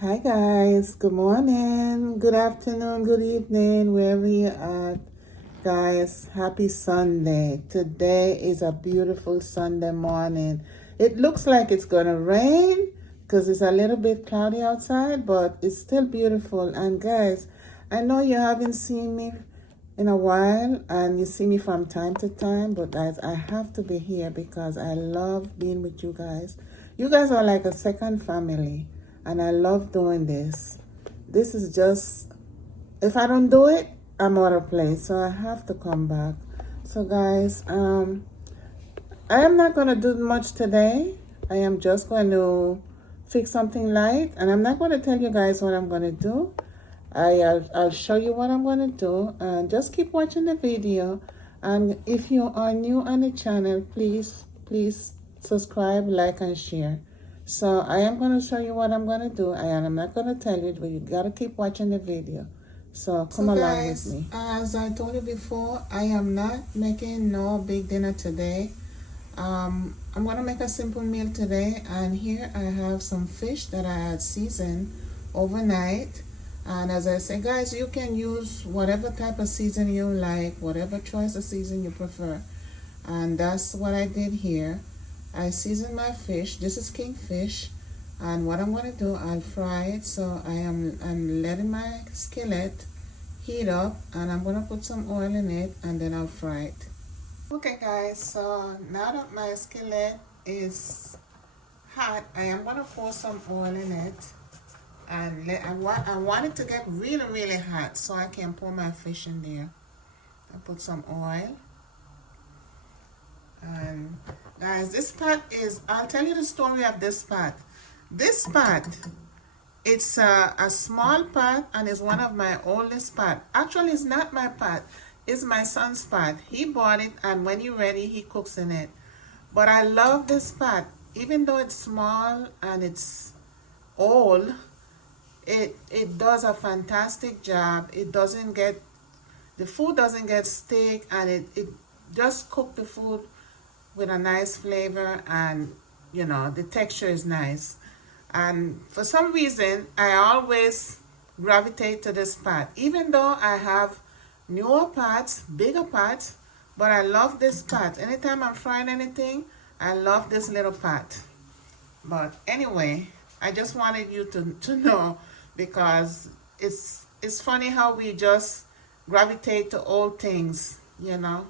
Hi guys, good morning, good afternoon, good evening, wherever you're at. Guys, happy Sunday. Today is a beautiful Sunday morning. It looks like it's gonna rain because it's a little bit cloudy outside, but it's still beautiful. And guys, I know you haven't seen me in a while and you see me from time to time, but guys, I have to be here because I love being with you guys. You guys are like a second family and I love doing this. This is just, if I don't do it, I'm out of place, so I have to come back. So guys, I am not going to do much today. I am just going to fix something light, and I'm not going to tell you guys what I'm going to do. I'll show you what I'm going to do, and just keep watching the video. And if you are new on the channel, please subscribe, like, and share. So I am going to show you what I'm going to do, and I'm not going to tell you, but you got to keep watching the video. So come along with me. As I told you before, I am not making no big dinner today. I'm going to make a simple meal today, and here I have some fish that I had seasoned overnight. And as I say, guys, you can use whatever type of season you like, whatever choice of season you prefer. And that's what I did here. I seasoned my fish. This is kingfish. And what I'm going to do, I'll fry it. So I'm letting my skillet heat up, and I'm going to put some oil in it, and then I'll fry it. Okay guys, so now that my skillet is hot, I am going to pour some oil in it. And I want it to get really hot so I can pour my fish in there. I put some oil. And guys, this pot is, I'll tell you the story of this pot. This pot, it's a small pot and it's one of my oldest pot. Actually, it's not my pot. It's my son's pot. He bought it, and when he's ready, he cooks in it. But I love this pot. Even though it's small and it's old, it does a fantastic job. It doesn't get, the food doesn't get stick, and it just cook the food with a nice flavor, and you know, the texture is nice. And for some reason, I always gravitate to this pot. Even though I have newer pots, bigger pots, but I love this pot. Anytime I'm frying anything, I love this little pot. But anyway, I just wanted you to know, because it's funny how we just gravitate to old things, you know.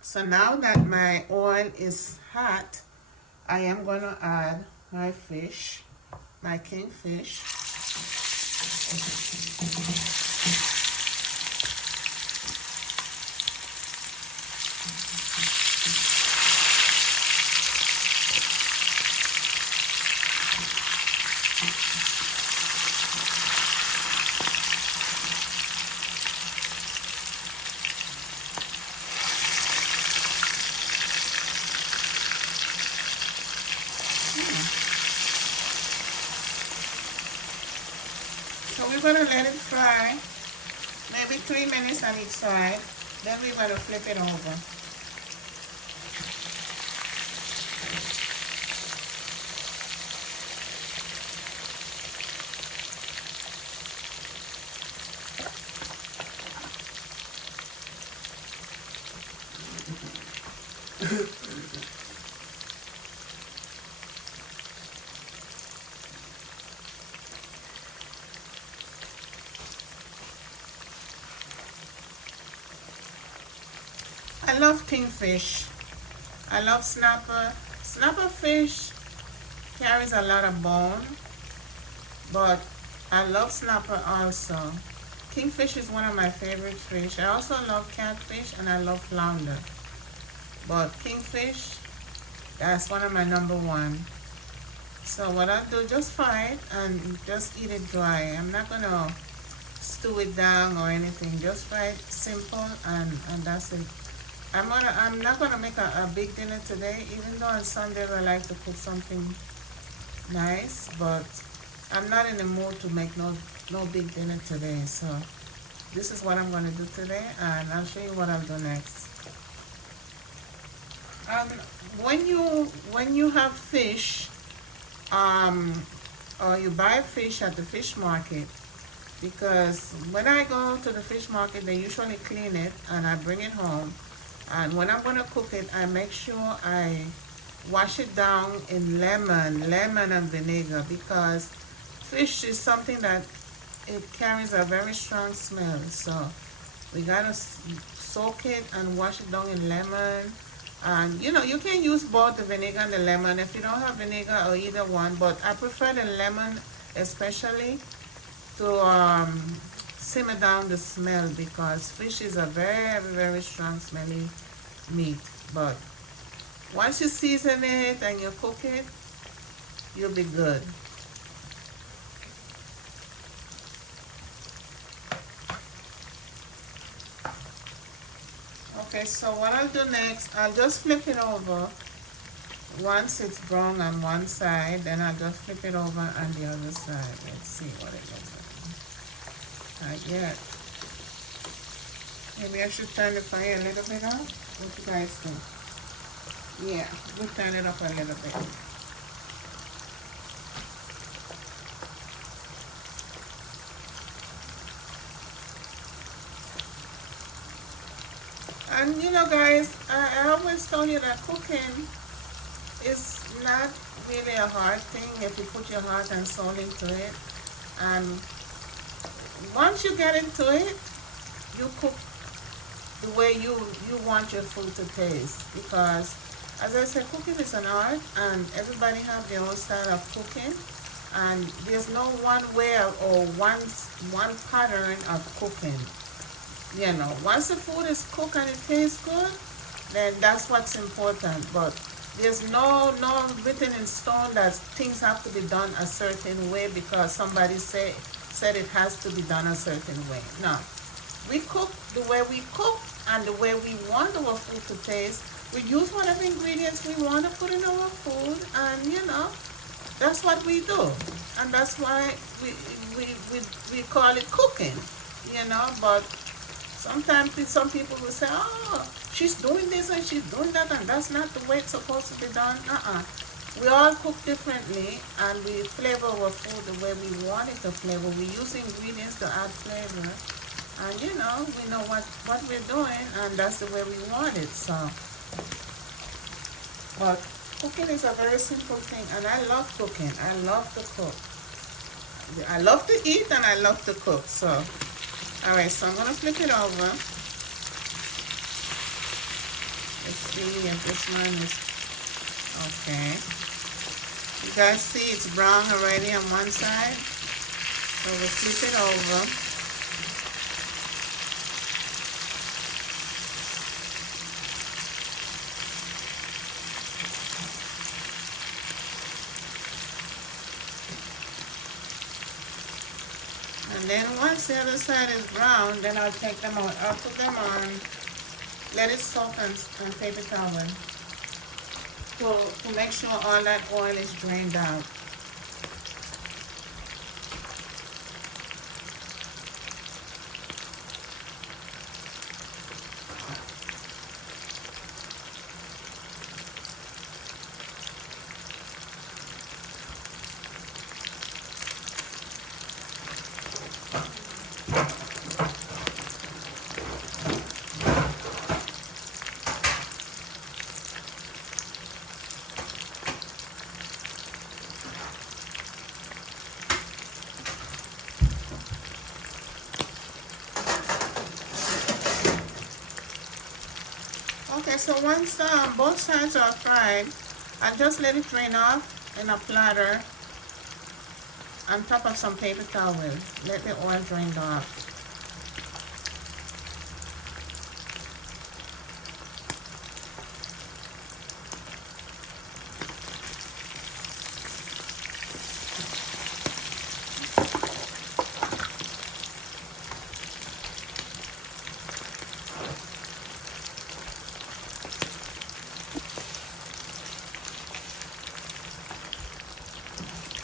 So now that my oil is hot, I am going to add my fish, my kingfish. So we're going to let it fry, maybe 3 minutes on each side. Then we're going to flip it over. I love kingfish. I love snapper. Snapper fish carries a lot of bone, but I love snapper also. Kingfish is one of my favorite fish. I also love catfish, and I love flounder. But kingfish, that's one of my #1. So what I'll do, just fry it and just eat it dry. I'm not gonna stew it down or anything. Just fry it simple, and that's it. I'm not gonna make a big dinner today, even though on Sundays I like to cook something nice, but I'm not in the mood to make no big dinner today. So this is what I'm gonna do today, and I'll show you what I'll do next. When you have fish, or you buy fish at the fish market, because when I go to the fish market, they usually clean it and I bring it home. And when I'm gonna cook it, I make sure I wash it down in lemon and vinegar, because fish is something that it carries a very strong smell. So we gotta soak it and wash it down in lemon. And you know, you can use both the vinegar and the lemon if you don't have vinegar, or either one, but I prefer the lemon especially to simmer down the smell, because fish is a very strong smelling meat. But once you season it and you cook it, you'll be good. Okay, so what I'll do next, I'll just flip it over. Once it's brown on one side, then I'll just flip it over on the other side. Let's see what it looks like. Not yet. Maybe I should turn the fire a little bit up. What do you guys think? Yeah, we'll turn it up a little bit. And you know, guys, I always tell you that cooking is not really a hard thing if you put your heart and soul into it. And once you get into it, you cook the way you want your food to taste. Because, as I said, cooking is an art, and everybody have their own style of cooking. And there's no one way or one pattern of cooking. You know, once the food is cooked and it tastes good, then that's what's important. But there's no written in stone that things have to be done a certain way because somebody said it has to be done a certain way. No, we cook the way we cook and the way we want our food to taste. We use whatever ingredients we want to put in our food, and you know, that's what we do, and that's why we call it cooking. You know, but sometimes some people will say, oh, she's doing this and she's doing that, and that's not the way it's supposed to be done. We all cook differently, and we flavor our food the way we want it to flavor. We use ingredients to add flavor, and you know, we know what we're doing, and that's the way we want it. So, but cooking is a very simple thing, and I love cooking. I love to cook. I love to eat, and I love to cook. So, all right, so I'm gonna flip it over. Let's see if this one is okay. You guys see it's brown already on one side, so we'll flip it over. And then once the other side is brown, then I'll take them out. I'll put them on, let it soak on paper towel to make sure all that oil is drained out. Okay, so once both sides are fried, I'll just let it drain off in a platter on top of some paper towel. Let the oil drain off.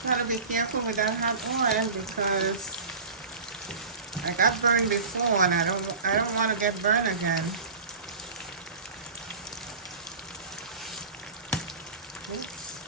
Gotta be careful with that hot oil because I got burned before, and I don't want to get burned again. Oops.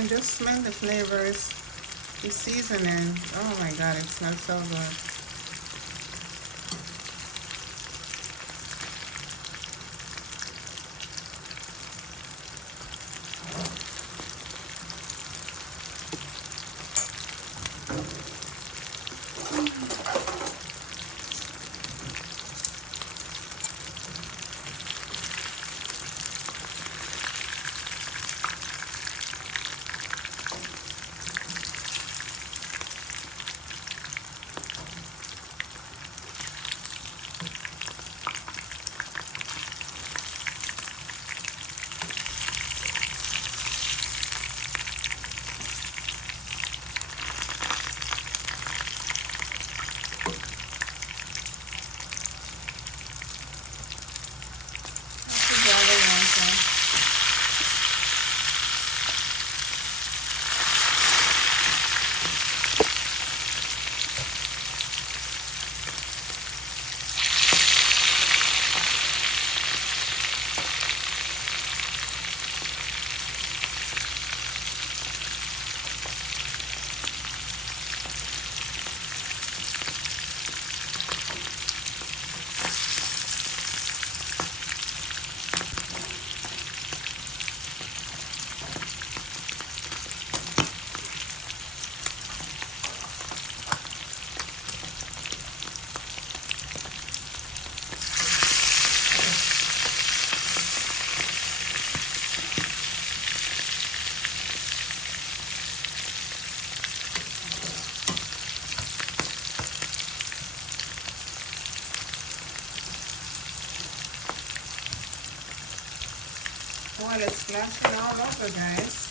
can just smell the flavors, the seasoning. Oh my God, it smells so good. Well, it's splashing all over, guys.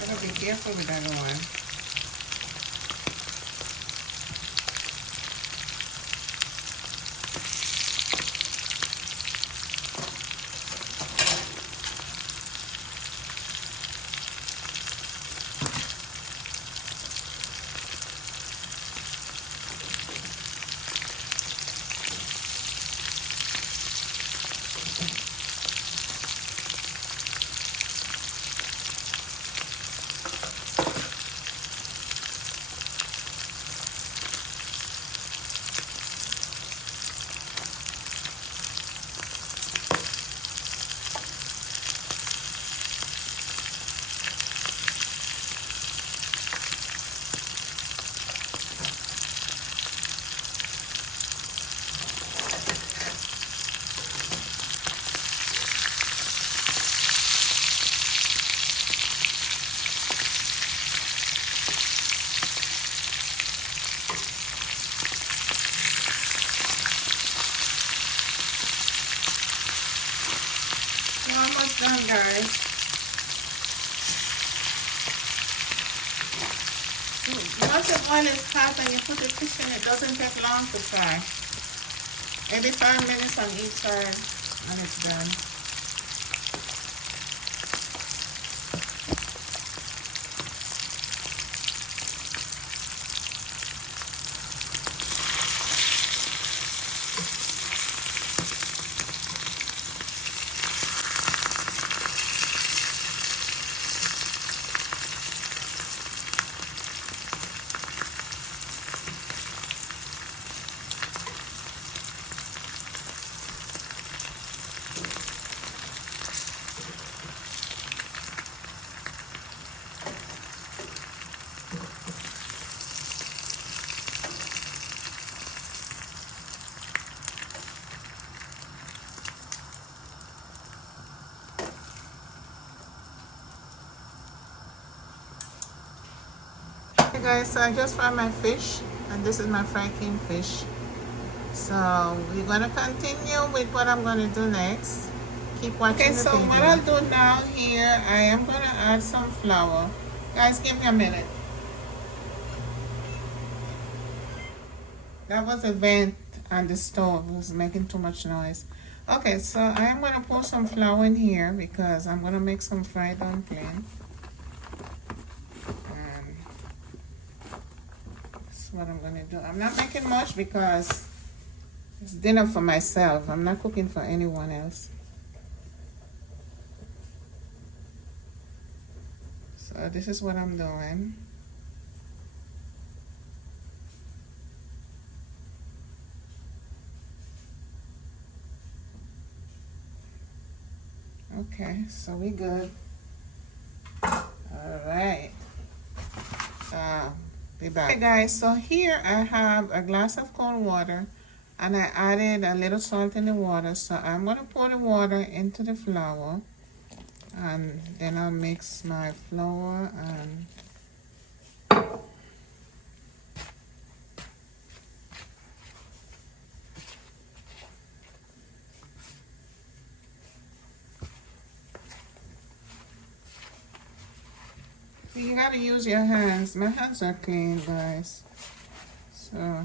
Gotta be careful with that one. We're almost done, guys. Once the oil is hot and you put the fish in, it doesn't take long to fry. Maybe 5 minutes on each side and it's done. Hey guys, so I just fried my fish and this is my fried king fish. So we're gonna continue with what I'm gonna do next. Keep watching. Okay, so what I'll do now here, I am gonna add some flour. Guys, give me a minute. That was a vent on the stove. It was making too much noise. Okay, so I am gonna pour some flour in here because I'm gonna make some fried dumpling. What I'm gonna do. I'm not making much because it's dinner for myself. I'm not cooking for anyone else. So this is what I'm doing. Okay, so we good. All right. Be back. Okay guys, so here I have a glass of cold water and I added a little salt in the water. So I'm gonna pour the water into the flour and then I'll mix my flour and you gotta use your hands. My hands are clean, guys. So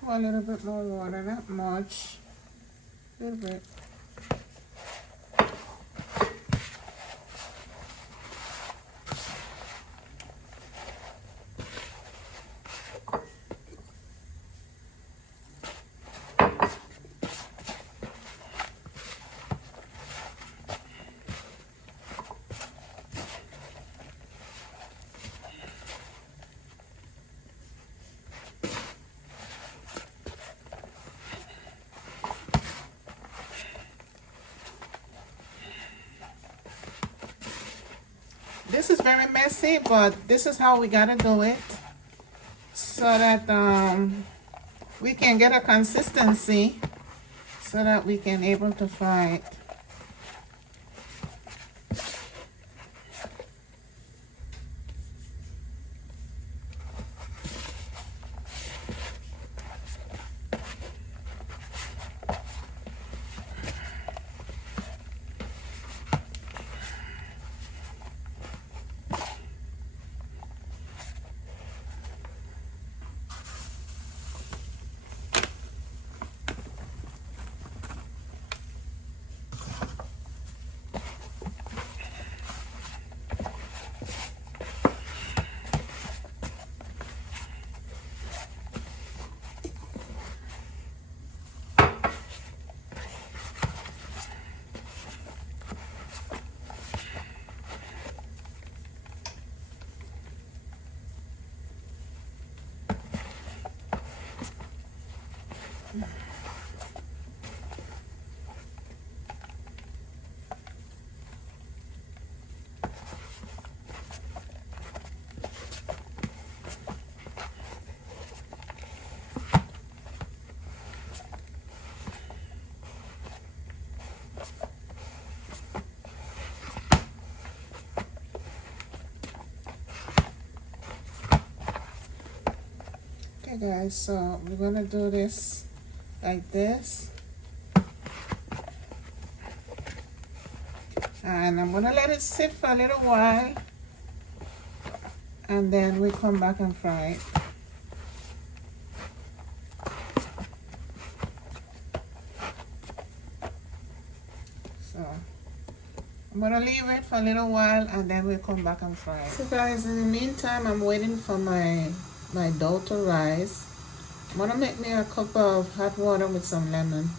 pour a little bit more water, not much. A little bit. This is very messy, but this is how we gotta do it so that we can get a consistency so that we can able to fry it. Okay guys, so we're gonna do this like this, and I'm gonna let it sit for a little while and then we come back and fry it. So I'm gonna leave it for a little while and then we'll come back and fry it. So guys, in the meantime, I'm waiting for my dough to rise. I'm gonna make me a cup of hot water with some lemon.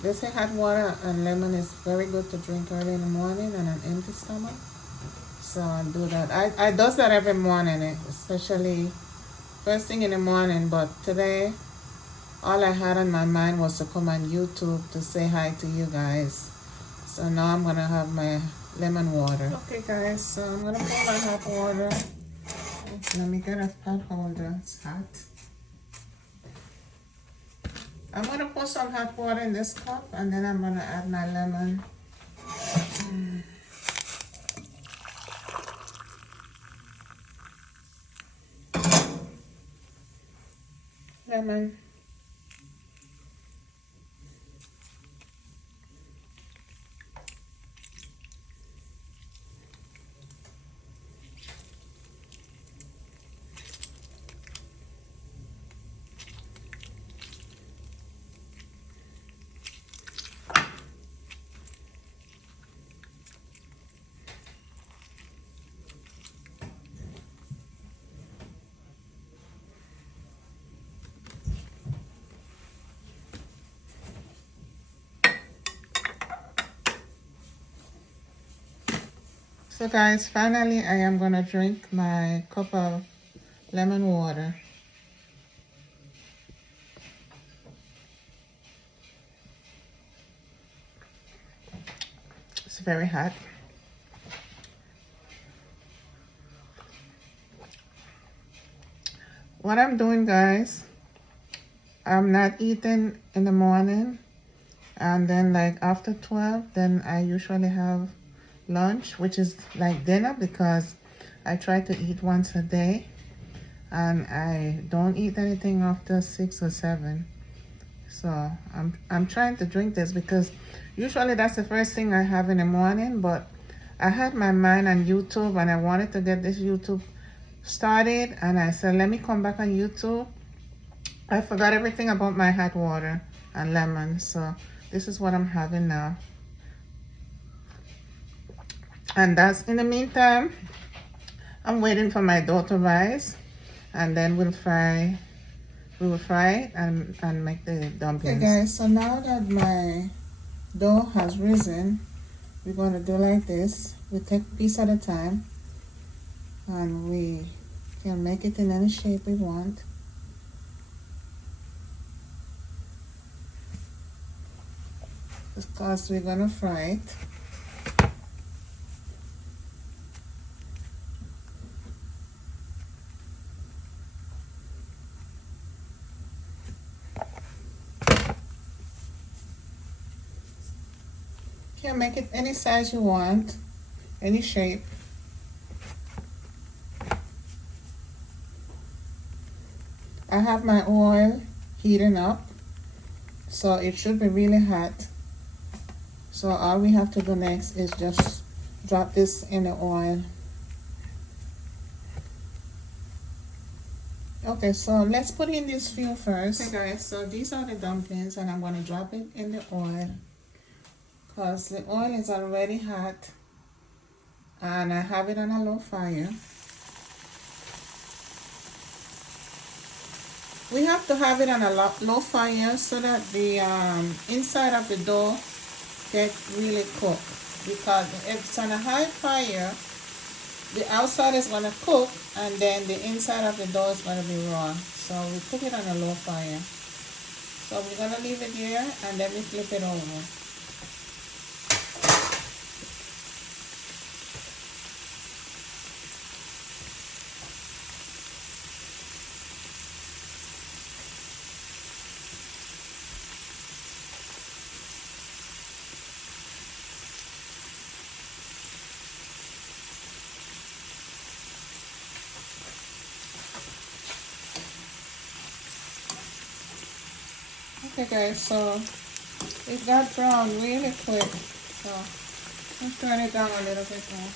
They say hot water and lemon is very good to drink early in the morning on an empty stomach. So I'll do that. I does that every morning, especially first thing in the morning. But today, all I had on my mind was to come on YouTube to say hi to you guys. So now I'm gonna have my lemon water. Okay guys, so I'm gonna pour my hot water. Let me get a pot holder. It's hot. I'm gonna pour some hot water in this cup and then I'm gonna add my lemon. Lemon. So guys, finally I am gonna drink my cup of lemon water. It's very hot. What I'm doing, guys, I'm not eating in the morning, and then like after 12, then I usually have lunch, which is like dinner, because I try to eat once a day, and I don't eat anything after 6 or 7. So I'm trying to drink this because usually that's the first thing I have in the morning, but I had my mind on YouTube and I wanted to get this YouTube started, and I said, let me come back on YouTube. I forgot everything about my hot water and lemon, so this is what I'm having now. And that's in the meantime, I'm waiting for my dough to rise, and then we will fry it and make the dumplings. Okay guys, so now that my dough has risen, we're going to do like this. We take a piece at a time, and we can make it in any shape we want. Because we're going to fry it. You can make it any size you want, any shape. I have my oil heating up, so it should be really hot. So all we have to do next is just drop this in the oil. Okay, so let's put in this few first. Okay guys, so these are the dumplings, and I'm going to drop it in the oil because the oil is already hot, and I have it on a low fire. We have to have it on a low fire so that the inside of the dough gets really cooked, because if it's on a high fire, the outside is going to cook and then the inside of the dough is going to be raw. So we put it on a low fire. So we're going to leave it here and then we flip it over. Okay guys, so it got brown really quick, so let's turn it down a little bit more.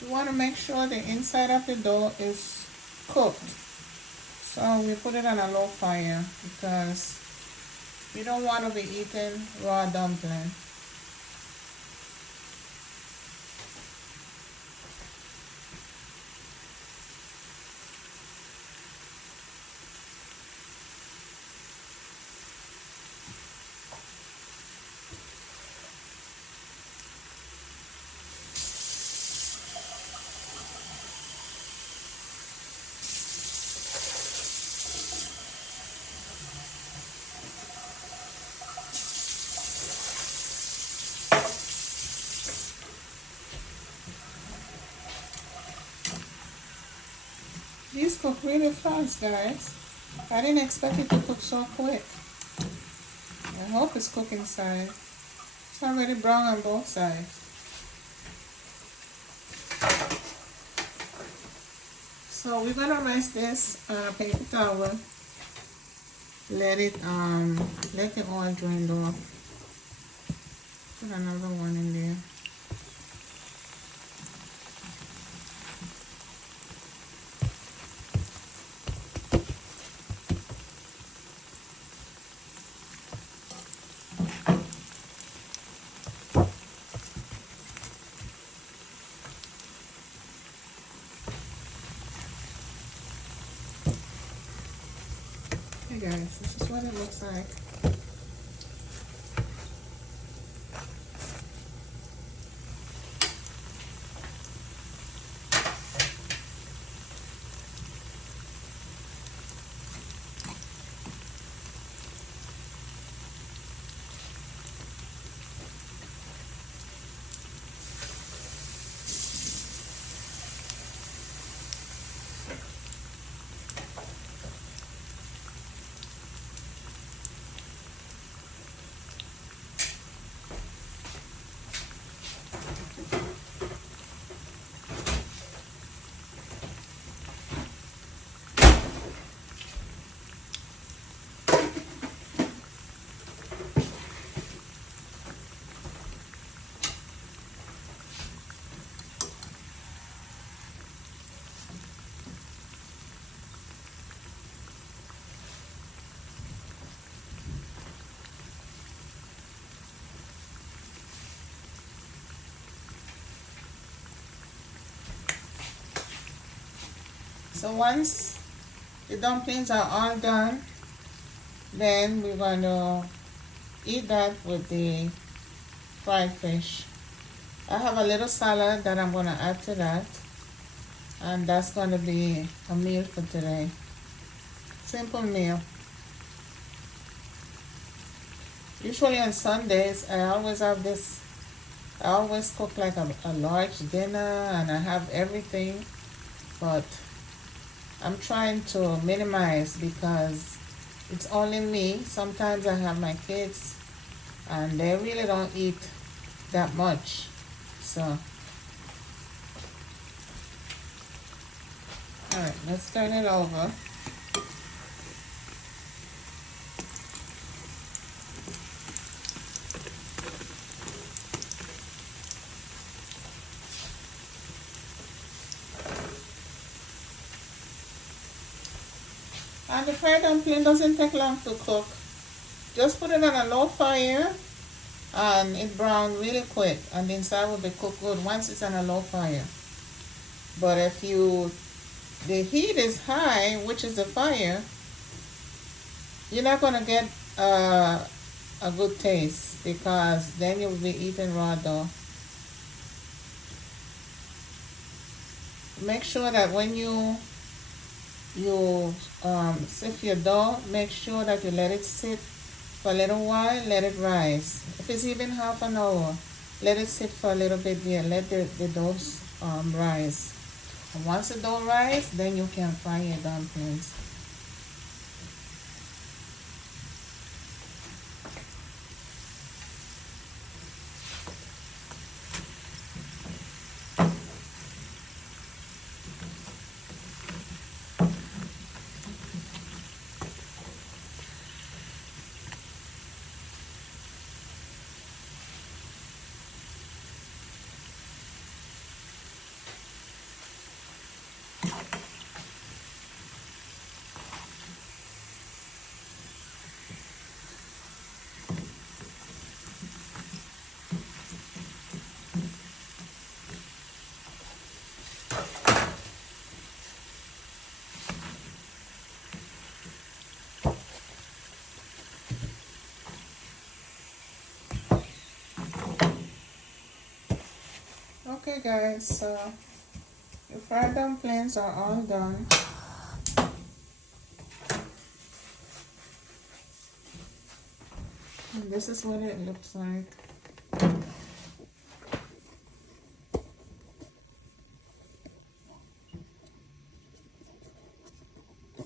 You want to make sure the inside of the dough is cooked. So we put it on a low fire because we don't want to be eating raw dumpling. These cook really fast, guys. I didn't expect it to cook so quick. I hope it's cooked inside. It's already brown on both sides. So we're gonna rest this on a paper towel. Let the oil drain off. Put another one in there. Okay guys, this is what it looks like. So once the dumplings are all done, then we're going to eat that with the fried fish. I have a little salad that I'm going to add to that, and that's going to be a meal for today. Simple meal. Usually on Sundays, I always cook like a large dinner and I have everything, but I'm trying to minimize because it's only me. Sometimes I have my kids and they really don't eat that much. So, alright, let's turn it over. And the fried dumpling doesn't take long to cook. Just put it on a low fire and it brown really quick and the inside will be cooked good once it's on a low fire. But if the heat is high, which is the fire, you're not going to get a good taste because then you'll be eating raw dough. Make sure that when you sift your dough, make sure that you let it sit for a little while, let it rise. If it's even half an hour, let it sit for a little bit there. Let the dough rise. And once the dough rises, then you can fry your dumplings. Okay guys, so your fried dumplings are all done. And this is what it looks like.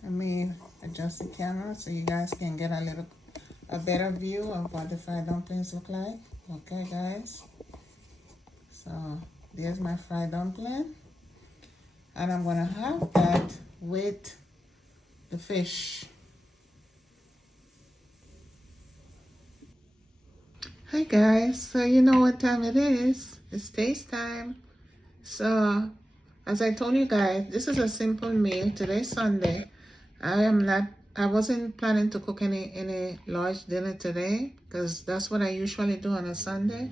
Let me adjust the camera so you guys can get a better view of what the fried dumplings look like. Okay guys, so there's my fried dumpling, and I'm gonna have that with the fish. Hi guys, so you know what time it is. It's taste time. So as I told you guys, this is a simple meal. Today's Sunday. I wasn't planning to cook any large dinner today because that's what I usually do on a Sunday.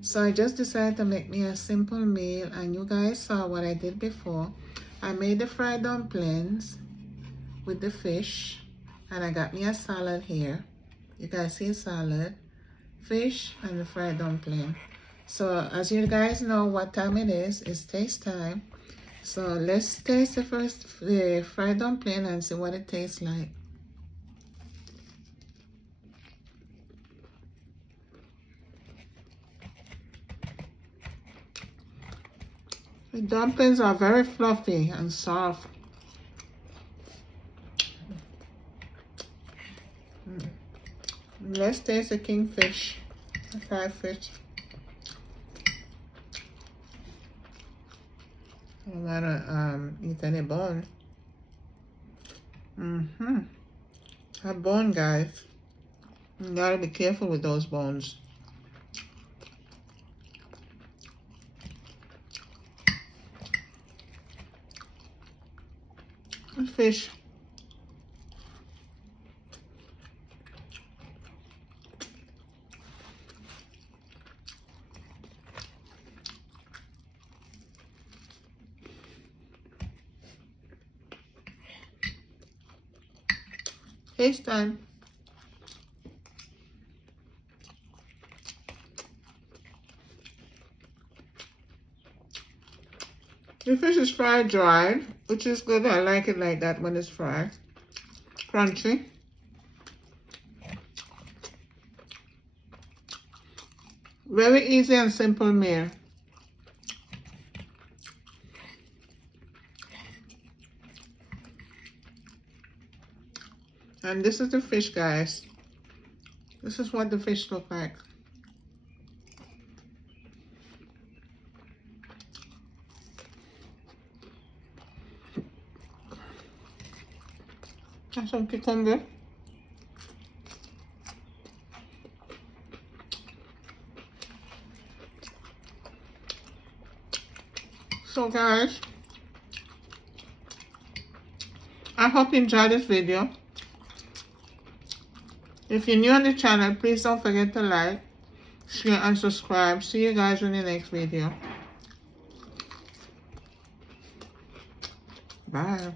So I just decided to make me a simple meal, and you guys saw what I did before. I made the fried dumplings with the fish, And I got me a salad here. You guys see a salad, fish, and the fried dumpling. So as you guys know what time it is, it's taste time. So let's taste the fried dumpling and see what it tastes like. The dumplings are very fluffy and soft. Let's taste the kingfish, the fried fish. I don't wanna eat any bone. A bone, guys. You gotta be careful with those bones. The fish. Taste time. The fish is fried dry, which is good. I like it like that when it's fried. Crunchy. Very easy and simple meal. And this is the fish, guys. This is what the fish look like. And some cucumber. So guys, I hope you enjoyed this video. If you're new on the channel, please don't forget to like, share, and subscribe. See you guys in the next video. Bye.